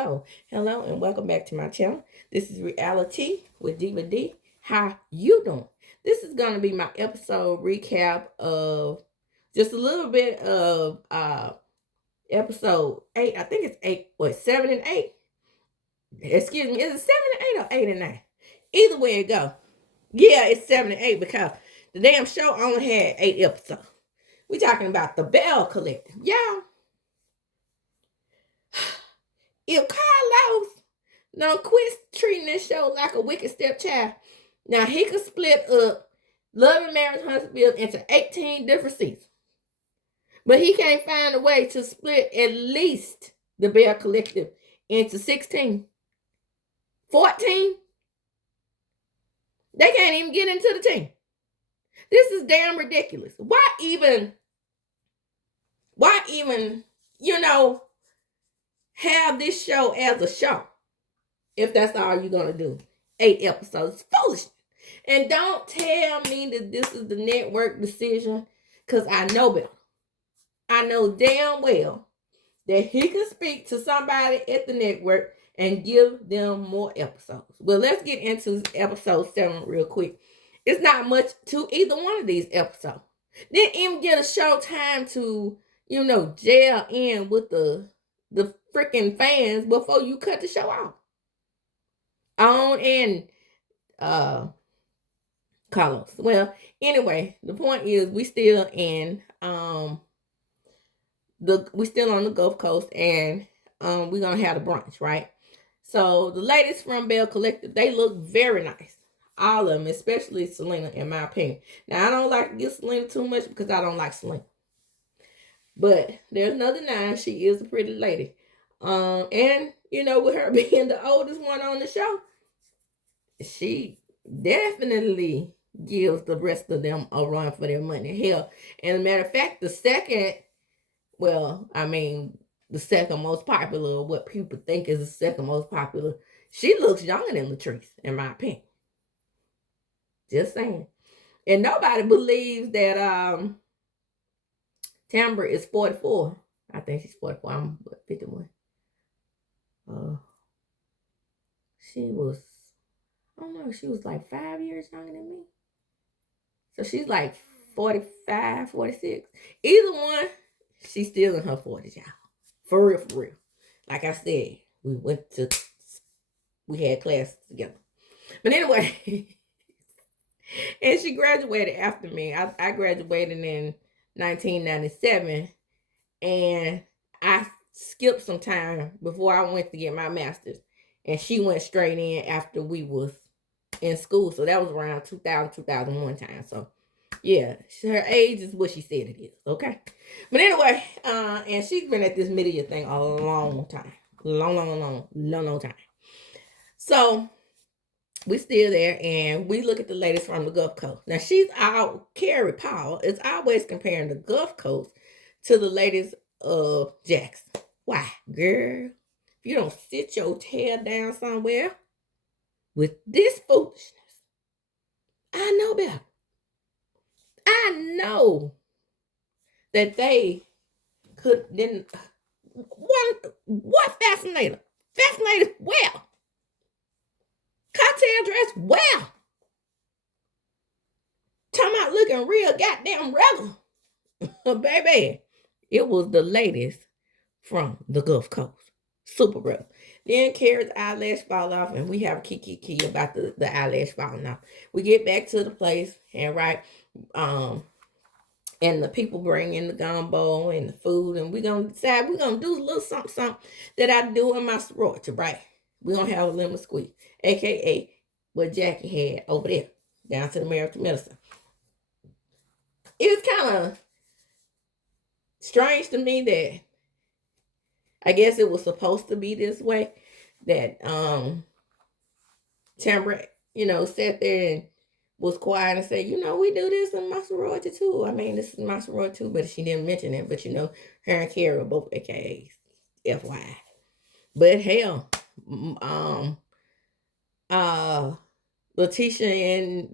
Hello, and welcome back to my channel. This is Reality with Diva D. How you doing? This is going to be my episode recap of just a little bit of episode 8. I think it's 8, 7 and 8? Excuse me, is it 7 and 8 or 8 and 9? Either way it go. Yeah, it's 7 and 8 because the damn show only had 8 episodes. We talking about the Bell Collective. Y'all, if Carlos don't quit treating this show like a wicked stepchild, now he could split up Love and Marriage Huntsville into 18 different seasons. But he can't find a way to split at least the Bell Collective into 16, 14. They can't even get into the team. This is damn ridiculous. Why even, have this show as a show if that's all you're going to do? 8 episodes. It's foolish. And don't tell me that this is the network decision, because I know better. I know damn well that he can speak to somebody at the network and give them more episodes. Well, let's get into episode 7 real quick. It's not much to either one of these episodes. Didn't even get a show time to, gel in with the freaking fans before you cut the show off. Carlos. Well, anyway, the point is we still on the Gulf Coast, and we're gonna have the brunch, right? So the ladies from Bell Collective, they look very nice. All of them, especially Selena, in my opinion. Now, I don't like to give Selena too much because I don't like Selena. But there's another 9. She is a pretty lady. And with her being the oldest one on the show, she definitely gives the rest of them a run for their money. Hell, and as a matter of fact, the second most popular, what people think is the second most popular, she looks younger than Latrice, in my opinion. Just saying. And nobody believes that Tambra is 44. I think she's 44. I'm 51. She was, I don't know, she was like 5 years younger than me. So she's like 45, 46. Either one, she's still in her 40s, y'all. For real, for real. Like I said, we had classes together. But anyway, and she graduated after me. I graduated in 1997, and I skipped some time before I went to get my master's, and she went straight in after we was in school. So that was around 2000, 2001 time. So yeah, her age is what she said it is. Okay. But anyway, and she's been at this media thing a long time. Long time. So we still there, and we look at the ladies from the Gulf Coast. Now, Keri Powell is always comparing the Gulf Coast to the ladies of Jackson. Why, girl? If you don't sit your tail down somewhere with this foolishness, I know better. I know that they didn't. What fascinated? Fascinated well. Cocktail dress well. Talking about looking real goddamn regular. Baby, it was the ladies from the Gulf Coast. Super regular. Then Keri's eyelash fall off, and we have a kiki about the eyelash falling off. We get back to the place, and and the people bring in the gumbo and the food, and we're going to decide we're going to do a little something that I do in my sorority, right? We're going to have a lemon squeeze, a.k.a. what Jackie had over there, down to the American Medicine. It was kind of strange to me that I guess it was supposed to be this way, that Tambra, sat there and was quiet and said, we do this in my sorority too. I mean, this is my sorority too, but she didn't mention it. But her and Keri are both AKAs, FYI. But hell, Letitia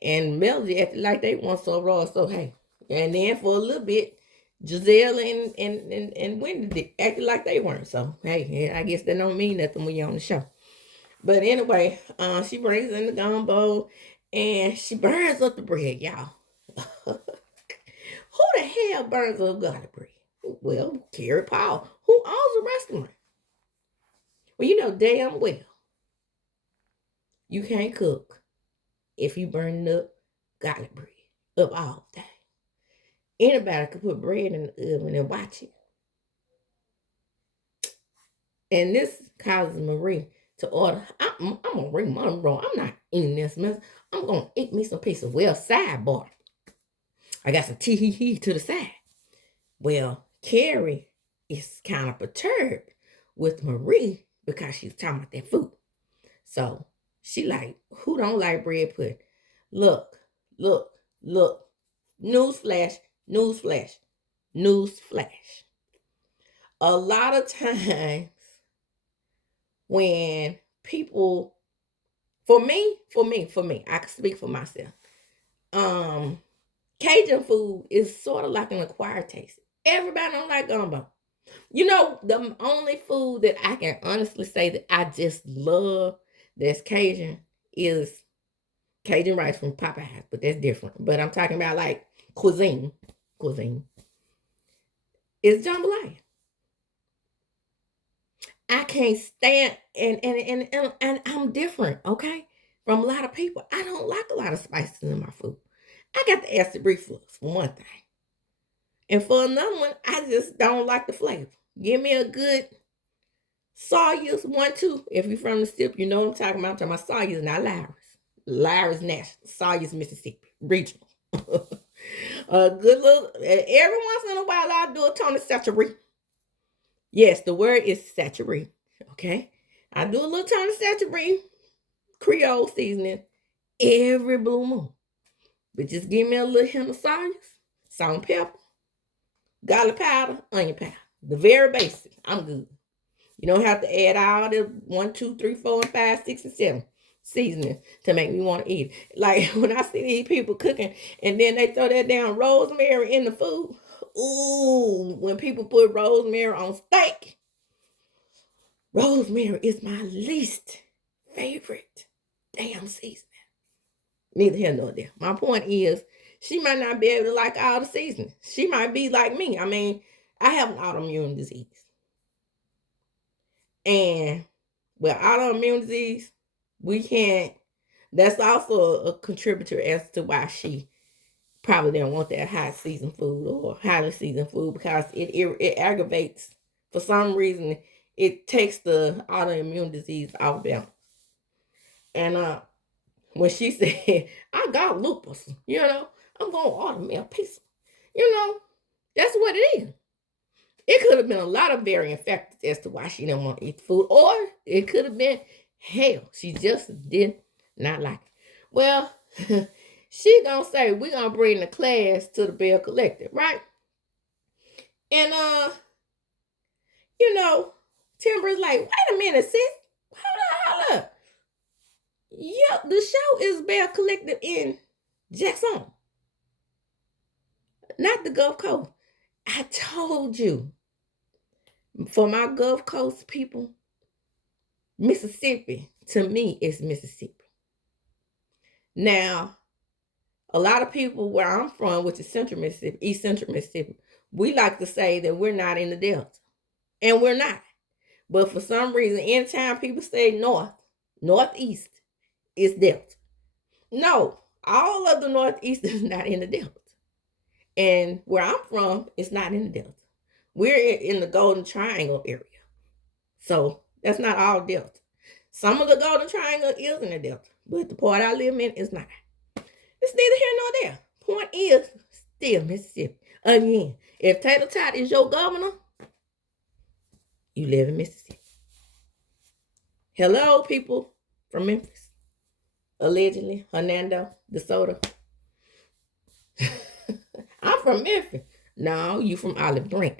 and Melody acted like they weren't so raw. So hey, and then for a little bit, Giselle and Wendy acted like they weren't. So hey, I guess that don't mean nothing when you're on the show. But anyway, she brings in the gumbo and she burns up the bread, y'all. Who the hell burns up garlic bread? Well, Keri Paul, who owns the restaurant. Well, you know damn well you can't cook if you burn up garlic bread up all day. Anybody could put bread in the oven and watch it. And this causes Marie to order. I'm gonna bring Monroe. I'm not eating this mess. I'm gonna eat me some pizza. Well, sidebar. I got some tee to the side. Well, Keri is kind of perturbed with Marie because she's talking about that food. So she like, who don't like bread pudding? Look, look, look. Newsflash, newsflash, newsflash. A lot of times when people, for me, I can speak for myself. Cajun food is sort of like an acquired taste. Everybody don't like gumbo. You know, the only food that I can honestly say that I just love that's Cajun is Cajun rice from Popeyes, but that's different. But I'm talking about like cuisine. It's jambalaya. I can't stand and I'm different, okay? From a lot of people. I don't like a lot of spices in my food. I got the acid reflux for one thing. And for another one, I just don't like the flavor. Give me a good Sawyer's 1-2. If you're from the STIP, you know what I'm talking about. I'm talking about Sawyer's, not Lowry's. Lowry's national. Sawyer's Mississippi. Regional. A good little, every once in a while I'll do a Tony Satchery. Yes, the word is Satchery. Okay? I do a little Tony Satchery Creole seasoning every blue moon. But just give me a little hint of Sawyer's, salt and pepper, garlic powder, onion powder. The very basic. I'm good. You don't have to add all the 1, 2, 3, 4, and 5, 6, and 7 seasoning to make me want to eat it. Like when I see these people cooking and then they throw that damn rosemary in the food. Ooh, when people put rosemary on steak, rosemary is my least favorite damn seasoning. Neither here nor there. My point is, she might not be able to like all the seasoning. She might be like me. I mean, I have an autoimmune disease. And with autoimmune disease, we can't, that's also a contributor as to why she probably didn't want that high seasoned food or highly seasoned food, because it aggravates, for some reason, it takes the autoimmune disease off balance. And when she said, I got lupus, I'm going to order me a pizza. That's what it is. It could have been a lot of varying factors as to why she didn't want to eat the food. Or it could have been, hell, she just did not like it. Well, she gonna say, we're gonna bring the class to the Bell Collective, right? And Timber's like, wait a minute, sis. Hold up. Yep, the show is Bell Collective in Jackson. Not the Gulf Coast. I told you. For my Gulf Coast people, Mississippi, to me, is Mississippi. Now, a lot of people where I'm from, which is Central Mississippi, East Central Mississippi, we like to say that we're not in the Delta. And we're not. But for some reason, anytime people say north, northeast, it's Delta. No, all of the northeast is not in the Delta. And where I'm from, it's not in the Delta. We're in the Golden Triangle area. So that's not all Delta. Some of the Golden Triangle is in the Delta, but the part I live in is not. It's neither here nor there. Point is, still Mississippi. Again, if Tater Tot is your governor, you live in Mississippi. Hello, people from Memphis. Allegedly, Hernando, DeSoto. I'm from Memphis. No, you from Olive Branch.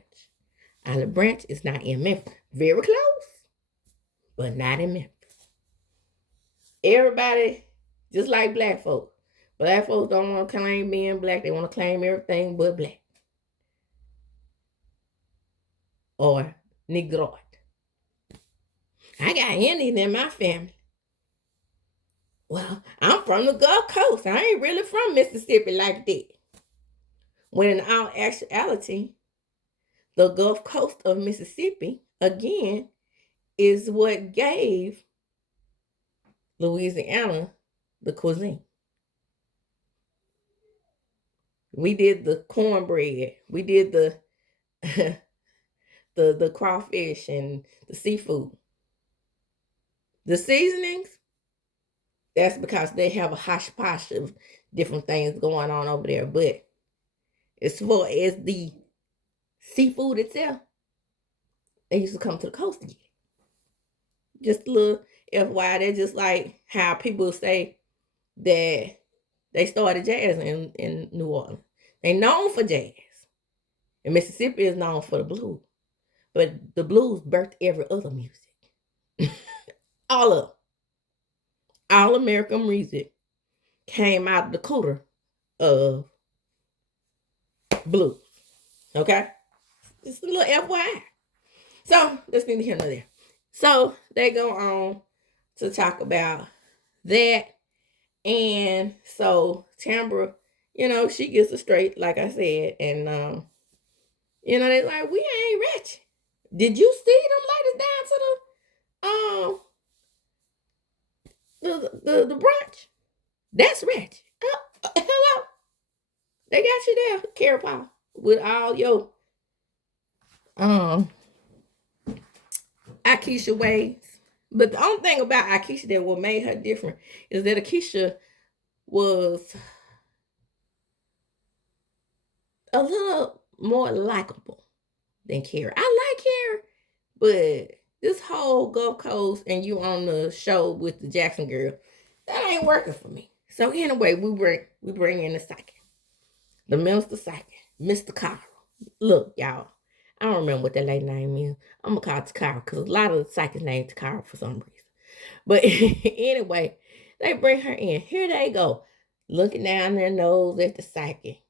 Olive Branch is not in Memphis. Very close, but not in Memphis. Everybody, just like black folks. Black folks don't want to claim being black. They want to claim everything but black. or Negroid. I got Indian in my family. Well, I'm from the Gulf Coast. I ain't really from Mississippi like that. When in all actuality, the Gulf Coast of Mississippi, again, is what gave Louisiana the cuisine. We did the cornbread. We did the the crawfish and the seafood. The seasonings, that's because they have a hodgepodge of different things going on over there. But as far as the seafood itself, they used to come to the coast to get it. Just a little FYI, they're just like how people say that they started jazz in New Orleans. They known for jazz. And Mississippi is known for the blues. But the blues birthed every other music. All of them. All American music came out of the cooler of blues. Okay? Just a little FYI. So, let's need to hear another. So, they go on to talk about that. And so, Tambra, she gets it straight, like I said. And, they're like, we ain't rich. Did you see them ladies down to the brunch? That's rich. Hello. They got you there, Keri Paul, with all your Akeisha ways. But the only thing about Akeisha that what made her different is that Akeisha was a little more likable than Keri. I like Keri, but this whole Gulf Coast and you on the show with the Jackson girl, that ain't working for me. So anyway, we bring in the psychic. The minister psychic, Mr. Carl. Look, y'all, I don't remember what that lady name is. I'm gonna call it Takara because a lot of the psychics named Takara for some reason. But anyway, they bring her in. Here they go, looking down their nose at the psychic.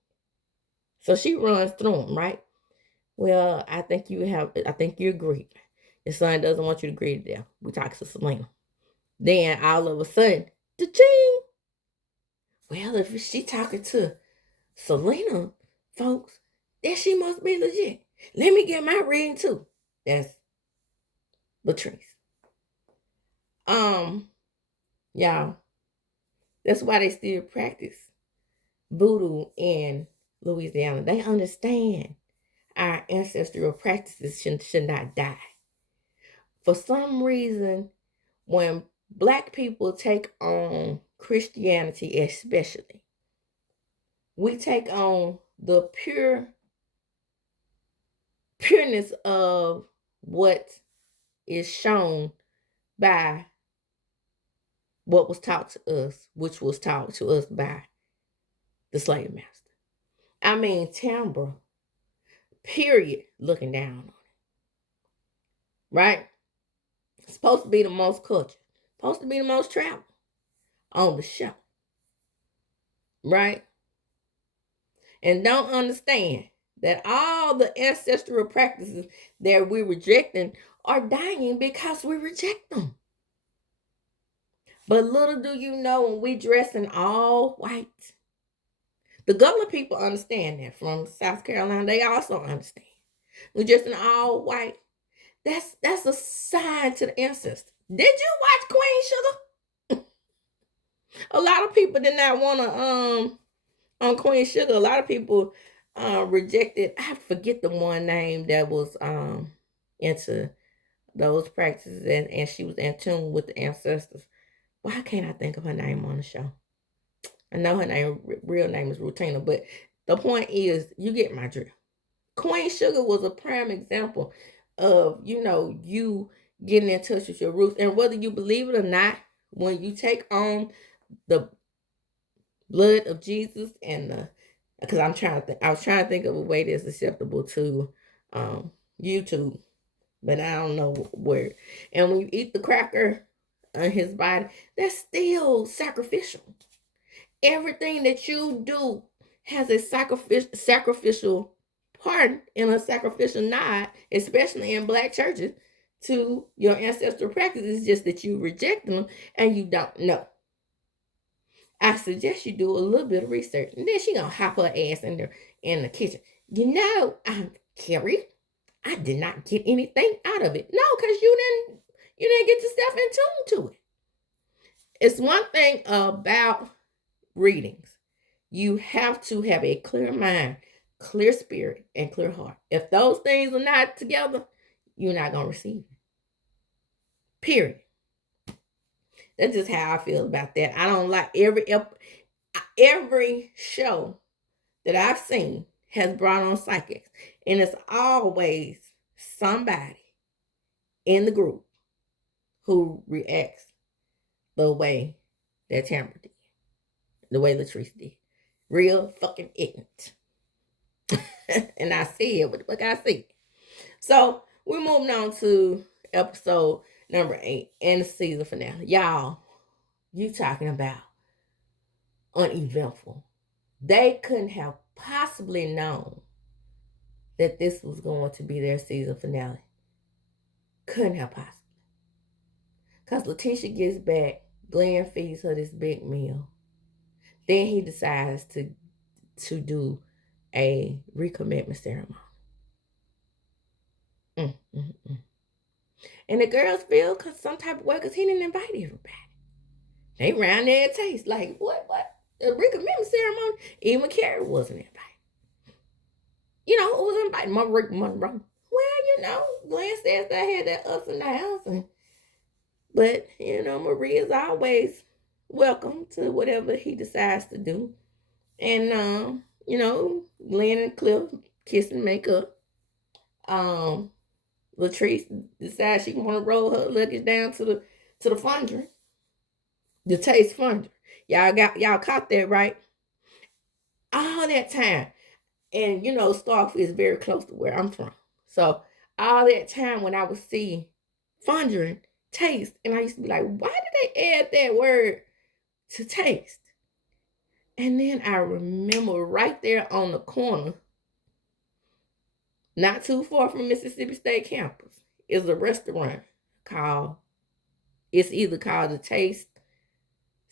So she runs through them, right? Well, I think you agree. Your son doesn't want you to agree to them. We talk to Selena. Then all of a sudden, the-ching. Well, if she talking to Selena, folks, then she must be legit. Let me get my reading too. That's Latrice. Y'all, that's why they still practice voodoo in Louisiana. They understand our ancestral practices should not die. For some reason, when Black people take on Christianity especially, we take on the pureness of what is shown by what was taught to us, which was taught to us by the slave master. I mean, Tambra, period, looking down on it. Right? It's supposed to be the most cultured, supposed to be the most traveled on the show. Right? And don't understand that all the ancestral practices that we're rejecting are dying because we reject them. But little do you know, when we dress in all white, the Gullah people understand that from South Carolina. They also understand. We're dressed in all white. That's a sign to the ancestors. Did you watch Queen Sugar? A lot of people did not want to on Queen Sugar. A lot of people rejected. I forget the one name that was into those practices and she was in tune with the ancestors. Why can't I think of her name on the show? I know her real name is Rutina, but the point is, you get my drift. Queen Sugar was a prime example of, you getting in touch with your roots. And whether you believe it or not, when you take on the blood of Jesus and because I was trying to think of a way that's acceptable to YouTube, but I don't know where. And when you eat the cracker on his body, that's still sacrificial. Everything that you do has a sacrificial part in a sacrificial nod, especially in Black churches, to your ancestral practices, just that you reject them and you don't know. I suggest you do a little bit of research. And then she gonna hop her ass in the kitchen. Keri, I did not get anything out of it. No, because you didn't get yourself in tune to it. It's one thing about readings. You have to have a clear mind, clear spirit, and clear heart. If those things are not together, you're not gonna receive it. Period. That's just how I feel about that. I don't like every show that I've seen has brought on psychics, and it's always somebody in the group who reacts the way that Tamara did, the way Latrice did. Real fucking ignorant. And I see it. What the fuck I see? So we're moving on to episode number 8 and the season finale. Y'all, you talking about uneventful. They couldn't have possibly known that this was going to be their season finale. Couldn't have possibly. Because Letitia gets back, Glenn feeds her this big meal. Then he decides to do a recommitment ceremony. And the girls feel some type of way because he didn't invite everybody. They round there at taste like, what? The recommitment ceremony? Even Keri wasn't invited. Who was invited? Monroe. Well, Glenn says that I had that ups and downs. But, Maria's always welcome to whatever he decides to do. And, Glenn and Cliff kiss and make up. Latrice decides she want to roll her luggage down to the fundraiser. The taste fundraiser. Y'all caught that, right? All that time. And, Starkville is very close to where I'm from. So, all that time when I would see fundraising, taste, and I used to be like, why did they add that word to taste? And then I remember right there on the corner, not too far from Mississippi State campus, is a restaurant it's either called the Taste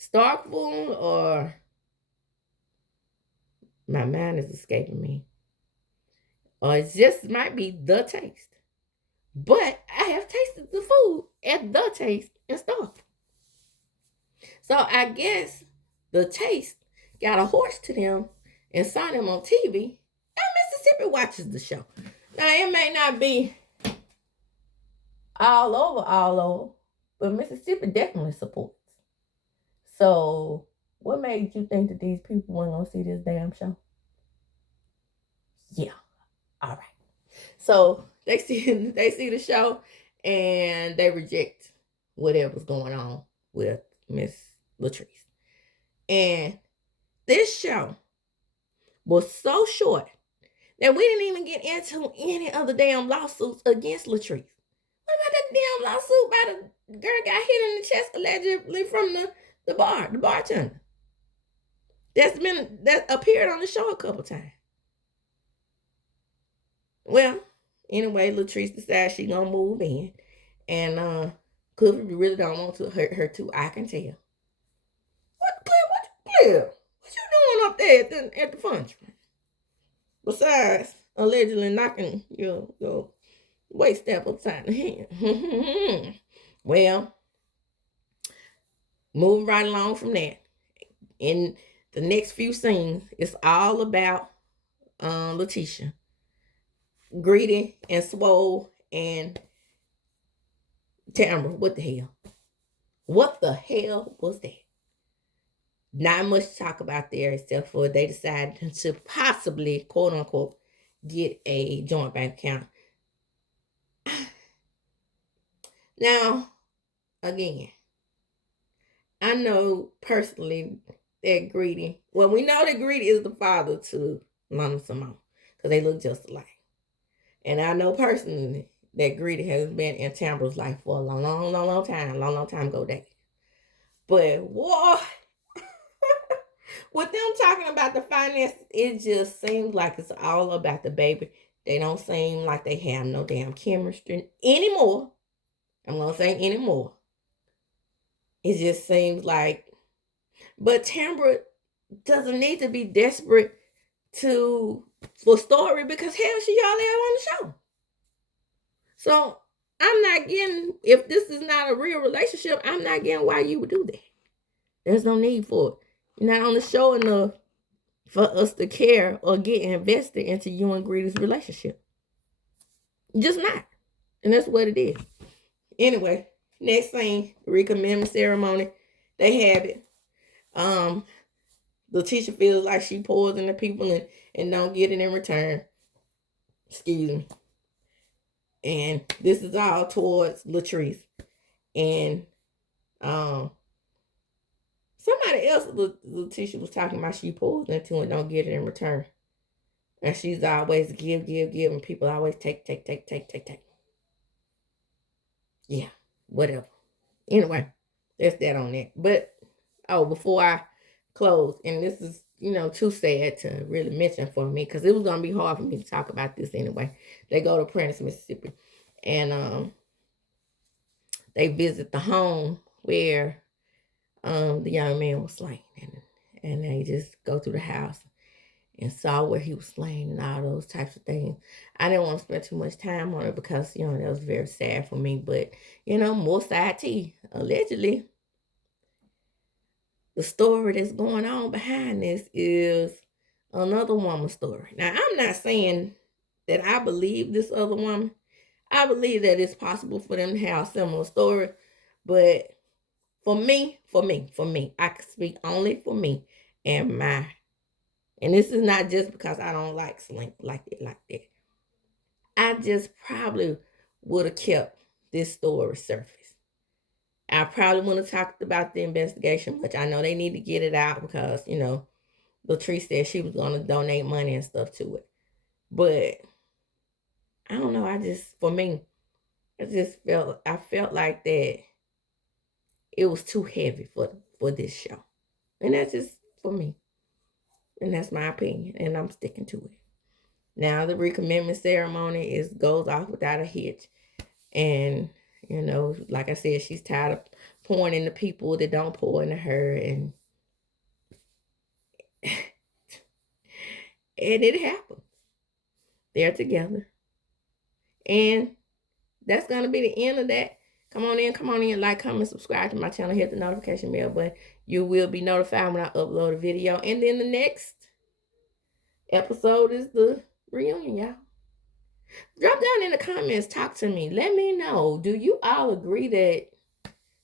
Starkville or my mind is escaping me. Or it just might be the Taste. But I have tasted the food at the Taste in Starkville. So I guess the Taste got a horse to them and saw them on TV. And Mississippi watches the show. Now it may not be all over, but Mississippi definitely supports. So what made you think that these people weren't gonna see this damn show? Yeah. All right. So they see the show and they reject whatever's going on with Miss Latrice. And this show was so short that we didn't even get into any of the damn lawsuits against Latrice. What about that damn lawsuit by the girl got hit in the chest allegedly from the bartender? That appeared on the show a couple times. Well, anyway, Latrice decides she gonna move in. And Cliff really don't want to hurt her too, I can tell. What you doing up there at the function? Besides allegedly knocking your waist step upside the hand. Well, moving right along from that. In the next few scenes, it's all about Letitia. Greedy and Swole and Tamara. What the hell? What the hell was that? Not much to talk about there except for they decided to possibly, quote unquote, get a joint bank account. Now, again, I know personally that Greedy, well, we know that Greedy is the father to Lana Simone because they look just alike. And I know personally that Greedy has been in Tamara's life for a long time ago days. But what? With them talking about the finances, it just seems like it's all about the baby. They don't seem like they have no damn chemistry anymore. I'm gonna say anymore. It just seems like, but Tambra doesn't need to be desperate to for story because hell, she y'all have on the show. So I'm not getting, if this is not a real relationship, I'm not getting why you would do that. There's no need for it. You're not on the show enough for us to care or get invested into you and Greedy's relationship. Just not. And that's what it is. Anyway, next thing, the recommencement ceremony. They have it. The teacher feels like she pours into people and don't get it in return. Excuse me. And this is all towards Latrice. And somebody else, Letitia was talking about she pours into and don't get it in return. And she's always give, and people always take. Yeah, whatever. Anyway, that's that on that. But, before I close, and this is, too sad to really mention for me, because it was going to be hard for me to talk about this anyway. They go to Prentice, Mississippi, and they visit the home where the young man was slain. And they just go through the house and saw where he was slain and all those types of things. I didn't want to spend too much time on it because, that was very sad for me. But, more side tea. Allegedly, the story that's going on behind this is another woman's story. Now, I'm not saying that I believe this other woman. I believe that it's possible for them to have a similar story. But for me, I can speak only for me and my. And this is not just because I don't like Slink like that. I just probably would have kept this story surface. I probably wouldn't have talked about the investigation, which I know they need to get it out because, Latrice said she was going to donate money and stuff to it. But I don't know. I felt like that it was too heavy for this show. And that's just for me. And that's my opinion. And I'm sticking to it. Now the recommencement ceremony goes off without a hitch. And, like I said, she's tired of pouring into people that don't pour into her. And and it happened. They're together. And that's going to be the end of that. Come on in, like, comment, subscribe to my channel, hit the notification bell button. You will be notified when I upload a video. And then the next episode is the reunion, y'all. Drop down in the comments, talk to me. Let me know. Do you all agree that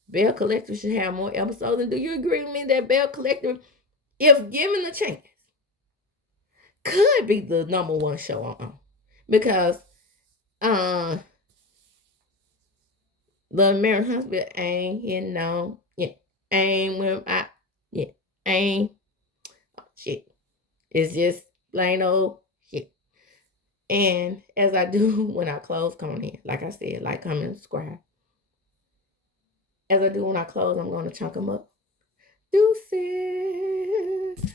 Bell Collective should have more episodes? And do you agree with me that Bell Collective, if given the chance, could be the number one show on? Because the American Hospital ain't, ain't when ain't shit. It's just plain old shit. And as I do when I close, come on in. Like I said, like, comment, subscribe. As I do when I close, I'm going to chunk them up. Deuces.